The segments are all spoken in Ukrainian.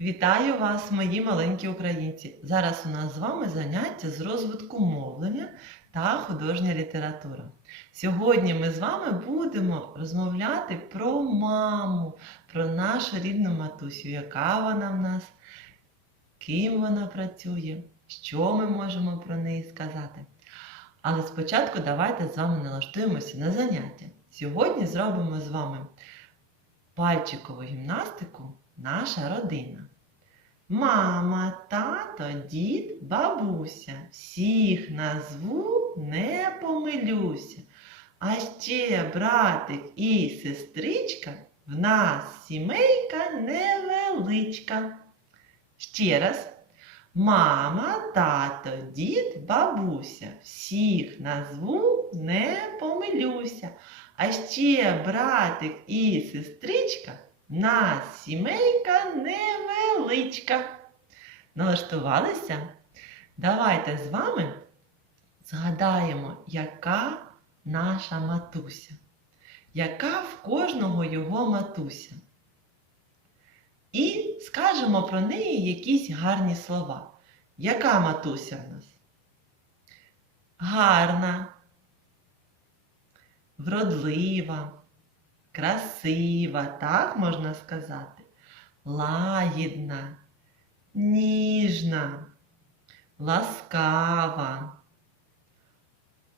Вітаю вас, мої маленькі українці! Зараз у нас з вами заняття з розвитку мовлення та художня література. Сьогодні ми з вами будемо розмовляти про маму, про нашу рідну матусю, яка вона в нас, ким вона працює, що ми можемо про неї сказати. Але спочатку давайте з вами налаштуємося на заняття. Сьогодні зробимо з вами пальчикову гімнастику наша родина. Мама, тато, дід, бабуся. Всіх назву не помилюся. А ще братик і сестричка в нас сімейка невеличка. Ще раз. Мама, тато, дід, бабуся. Всіх назву не помилюся. А ще братик і сестричка нас сімейка невеличка. Налаштувалися? Давайте з вами згадаємо, яка наша матуся, яка в кожного його матуся. І скажемо про неї якісь гарні слова. Яка матуся в нас? Гарна, вродлива, красива, так можна сказати, лагідна, ніжна, ласкава,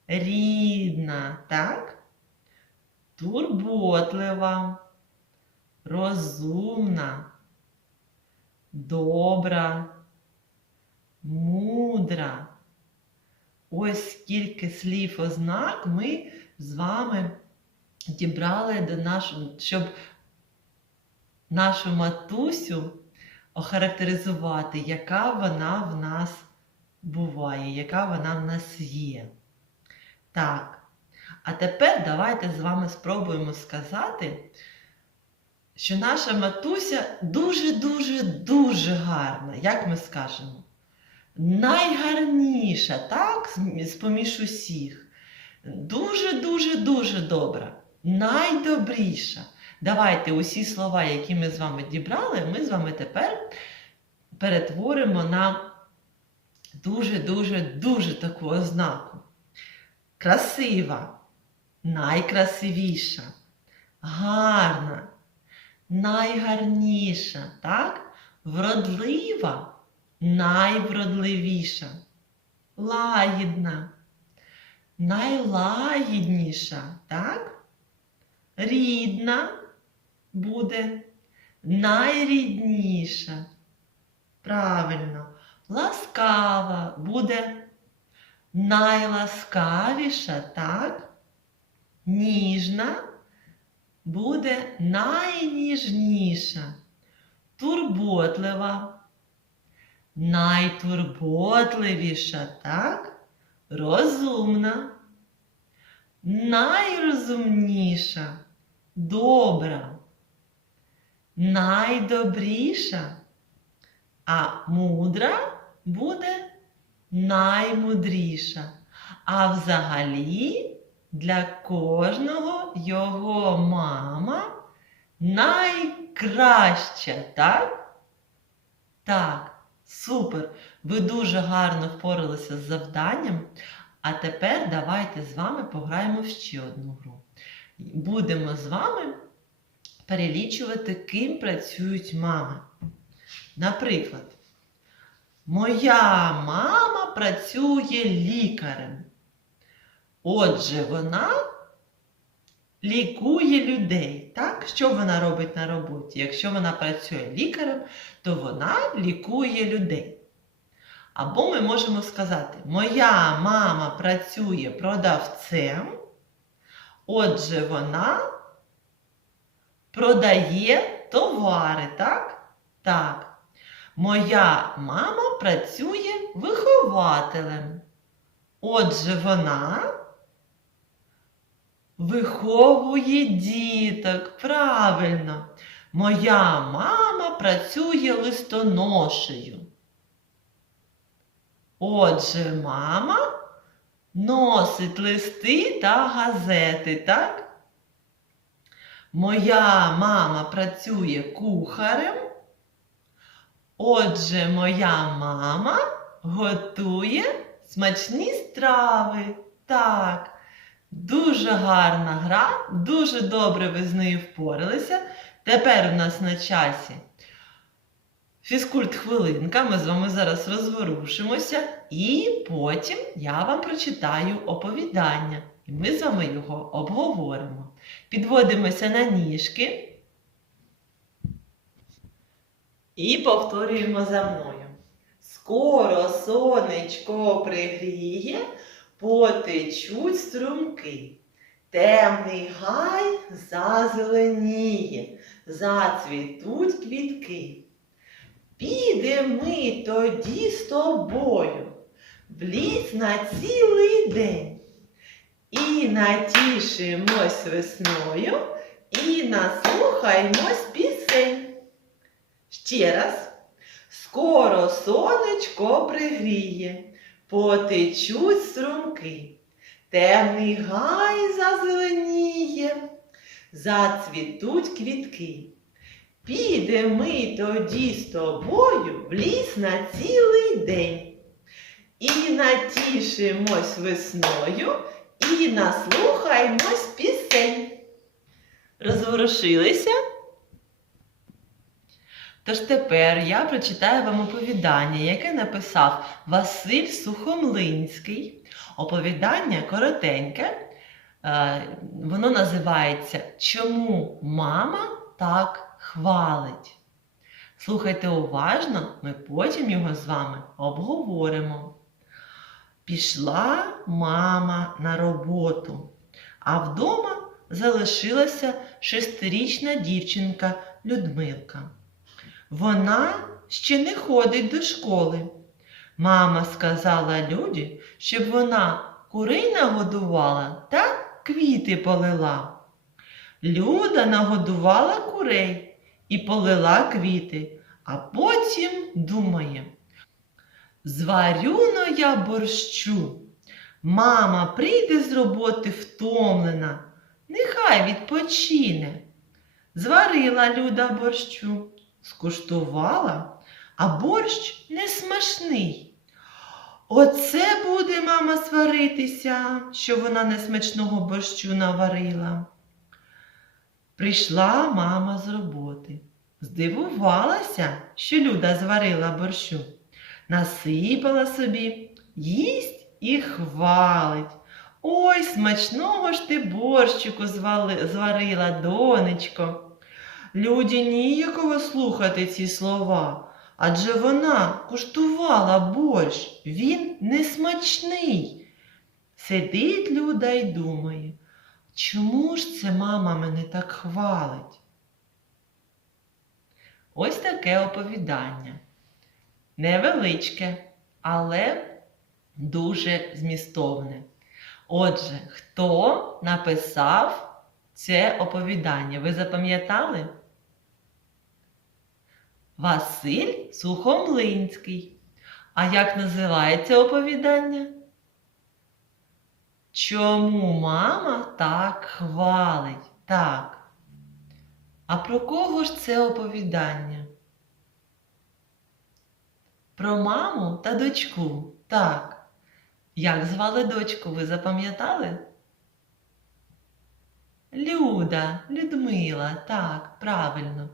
рідна, так? Турботлива, розумна, добра, мудра. Ось скільки слів ознак ми з вами дібрали до нашого, щоб нашу матусю охарактеризувати, яка вона в нас буває, яка вона в нас є. Так. А тепер давайте з вами спробуємо сказати, що наша матуся дуже-дуже дуже гарна, як ми скажемо. Найгарніша, так, з поміж усіх. Дуже-дуже дуже добра, найдобріша. Давайте усі слова, які ми з вами дібрали, ми з вами тепер перетворимо на дуже-дуже дуже таку ознаку. Красива, найкрасивіша, гарна, найгарніша, так? Вродлива, найвродливіша, лагідна найлагідніша, так? Рідна буде найрідніша. Правильно, ласкава буде найласкавіша, так? Ніжна буде найніжніша. Турботлива, найтурботливіша, так? розумна, найрозумніша, добра, найдобріша, а мудра буде наймудріша. А взагалі для кожного його мама найкраща, так? Так, супер! Ви дуже гарно впоралися з завданням. А тепер давайте з вами пограємо в ще одну гру. Будемо з вами перелічувати, ким працюють мами. Наприклад, моя мама працює лікарем. Отже, вона лікує людей. Так? Що вона робить на роботі? Якщо вона працює лікарем, то вона лікує людей. Або ми можемо сказати, моя мама працює продавцем, отже, вона продає товари, так? Так. Моя мама працює вихователем. Отже, вона виховує діток. Правильно. Моя мама працює листоношею. Отже, мама носить листи та газети, так? Моя мама працює кухарем. Отже, моя мама готує смачні страви. Так, дуже гарна гра, дуже добре ви з нею впоралися. Тепер у нас на часі фізкульт хвилинка. Ми з вами зараз розворушимося, і потім я вам прочитаю оповідання, і ми з вами його обговоримо. Підводимося на ніжки і повторюємо за мною. Скоро сонечко пригріє, потечуть струмки. Темний гай зазеленіє, зацвітуть квітки. Піде ми тоді з тобою в ліс на цілий день. І натішимось весною, і наслухаймось пісень. Ще раз. Скоро сонечко пригріє, потечуть струмки. Темний гай зазеленіє, зацвітуть квітки. Піде ми тоді з тобою в ліс на цілий день. І натішимось весною, і наслухаймось пісень. Розворушилися? Тож тепер я прочитаю вам оповідання, яке написав Василь Сухомлинський. Оповідання коротеньке. Е, Воно називається Чому мама так хвалить? Слухайте уважно, ми потім його з вами обговоримо. Пішла мама на роботу, а вдома залишилася шестирічна дівчинка Людмилка. Вона ще не ходить до школи. Мама сказала Люді, щоб вона курей нагодувала та квіти полила. Люда нагодувала курей і полила квіти, а потім думає. Зварю-но я борщу. Мама прийде з роботи втомлена, нехай відпочине. Зварила Люда борщу скуштувала, а борщ не смачний. Оце буде мама сваритися, що вона несмачного борщу наварила. Прийшла мама з роботи. Здивувалася, що Люда зварила борщу. Насипала собі, їсть і хвалить. Ой, смачного ж ти борщику зварила, донечко. Люді ніяково слухати ці слова, адже вона куштувала борщ, він несмачний. Сидить Люда й думає, чому ж це мама мене так хвалить? Ось таке оповідання. Невеличке, але дуже змістовне. Отже, хто написав це оповідання? Ви запам'ятали? Василь Сухомлинський. А як називається оповідання? Чому мама так хвалить? Так. А про кого ж це оповідання? Про маму та дочку. Так. Як звали дочку, ви запам'ятали? Люда, Людмила, так, правильно.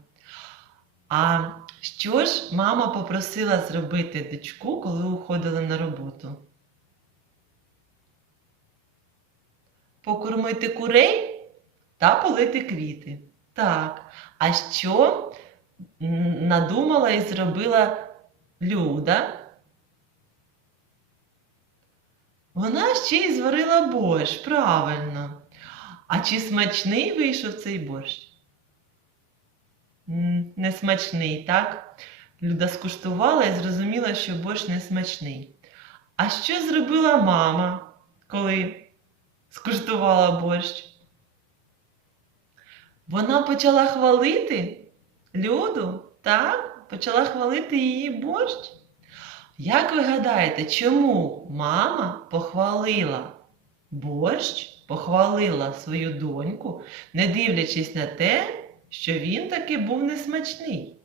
А що ж мама попросила зробити дочку, коли уходила на роботу? Покормити курей та полити квіти. Так. А що надумала і зробила Люда? Вона ще й зварила борщ, правильно. А чи смачний вийшов цей борщ? Несмачний, так? Люда скуштувала і зрозуміла, що борщ не смачний. А що зробила мама, коли скуштувала борщ? Вона почала хвалити Люду, так? Почала хвалити її борщ. Як ви гадаєте, чому мама похвалила борщ, похвалила свою доньку, не дивлячись на те, що він таки був несмачний?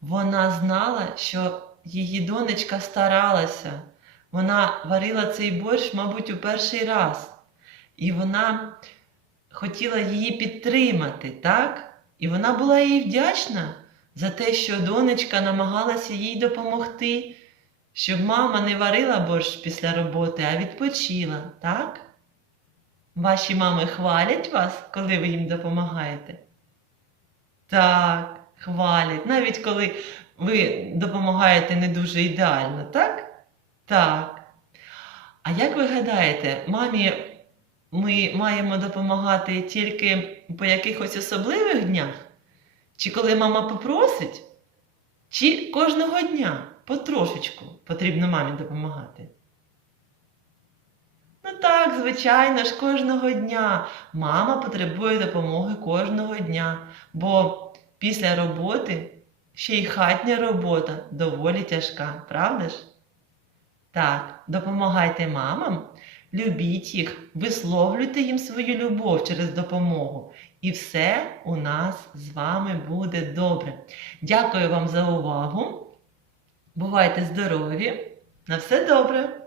Вона знала, що її донечка старалася. Вона варила цей борщ, мабуть, у перший раз. І вона хотіла її підтримати, так? І вона була їй вдячна за те, що донечка намагалася їй допомогти, щоб мама не варила борщ після роботи, а відпочила, так? Ваші мами хвалять вас, коли ви їм допомагаєте? Так, хвалять. Навіть коли ви допомагаєте не дуже ідеально, так? Так. А як ви гадаєте, мамі ми маємо допомагати тільки по якихось особливих днях? Чи коли мама попросить? Чи кожного дня потрошечку потрібно мамі допомагати? Ну так, звичайно ж, кожного дня. Мама потребує допомоги кожного дня, бо після роботи ще й хатня робота доволі тяжка, правда ж? Так, допомагайте мамам, любіть їх, висловлюйте їм свою любов через допомогу. І все у нас з вами буде добре. Дякую вам за увагу. Бувайте здорові! На все добре!